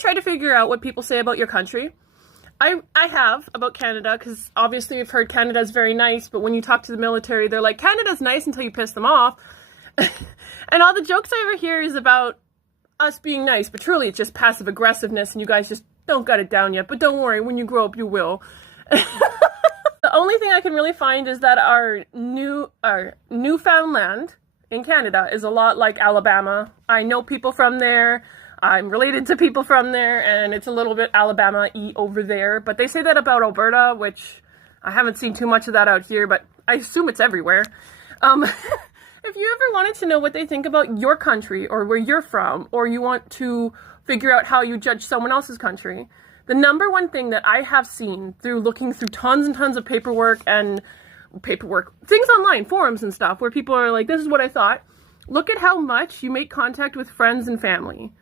tried to figure out what people say about your country? I have about Canada, because obviously you've heard Canada's very nice, but when you talk to the military, they're like, Canada's nice until you piss them off. And all the jokes I ever hear is about us being nice, but truly it's just passive aggressiveness and you guys just don't got it down yet. But don't worry, when you grow up, you will. The only thing I can really find is that our Newfoundland in Canada is a lot like Alabama. I know people from there. I'm related to people from there, and it's a little bit Alabama-y over there. But they say that about Alberta, which I haven't seen too much of that out here, but I assume it's everywhere. If you ever wanted to know what they think about your country or where you're from, or you want to figure out how you judge someone else's country, the number one thing that I have seen through looking through tons and tons of paperwork, things online, forums and stuff, where people are like, this is what I thought. Look at how much you make contact with friends and family.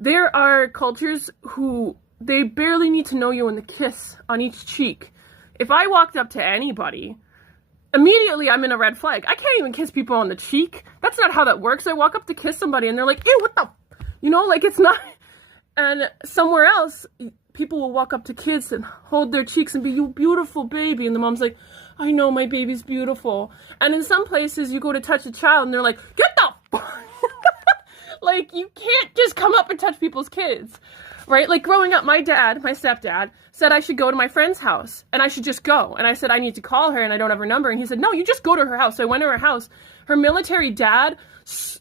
There are cultures who they barely need to know you in the kiss on each cheek. If I walked up to anybody, immediately I'm in a red flag. I can't even kiss people on the cheek. That's not how that works. I walk up to kiss somebody and they're like, ew, what the, like it's not. And somewhere else, people will walk up to kids and hold their cheeks and be, you beautiful baby. And the mom's like, I know my baby's beautiful. And in some places you go to touch a child and they're like, get the like, you can't just come up and touch people's kids, right? Like growing up, my stepdad said I should go to my friend's house and I should just go. And I said, I need to call her and I don't have her number. And he said, no, you just go to her house. So I went to her house. Her military dad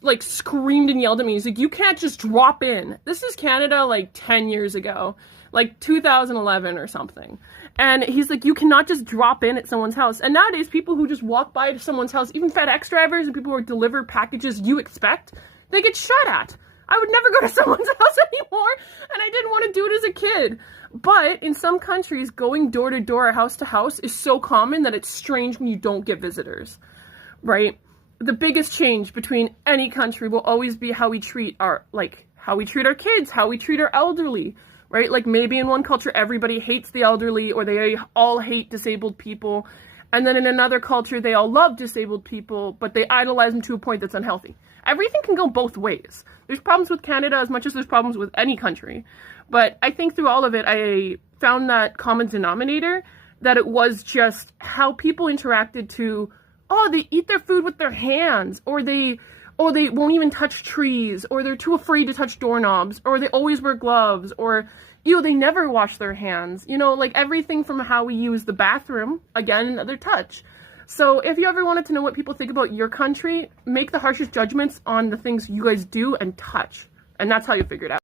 like screamed and yelled at me. He's like, you can't just drop in. This is Canada like 10 years ago, like 2011 or something. And he's like, you cannot just drop in at someone's house. And nowadays, people who just walk by to someone's house, even FedEx drivers and people who deliver packages you expect, they get shot at. I would never go to someone's house anymore, and I didn't want to do it as a kid. But in some countries, going door to door or house to house is so common that it's strange when you don't get visitors, right? The biggest change between any country will always be how we treat our kids, how we treat our elderly, right? Like maybe in one culture, everybody hates the elderly or they all hate disabled people. And then in another culture, they all love disabled people, but they idolize them to a point that's unhealthy. Everything can go both ways. There's problems with Canada as much as there's problems with any country. But I think through all of it, I found that common denominator, that it was just how people interacted to, oh, they eat their food with their hands, or they won't even touch trees, or they're too afraid to touch doorknobs, or they always wear gloves, or, they never wash their hands. Like everything from how we use the bathroom, again, another touch. So if you ever wanted to know what people think about your country, make the harshest judgments on the things you guys do and touch. And that's how you figure it out.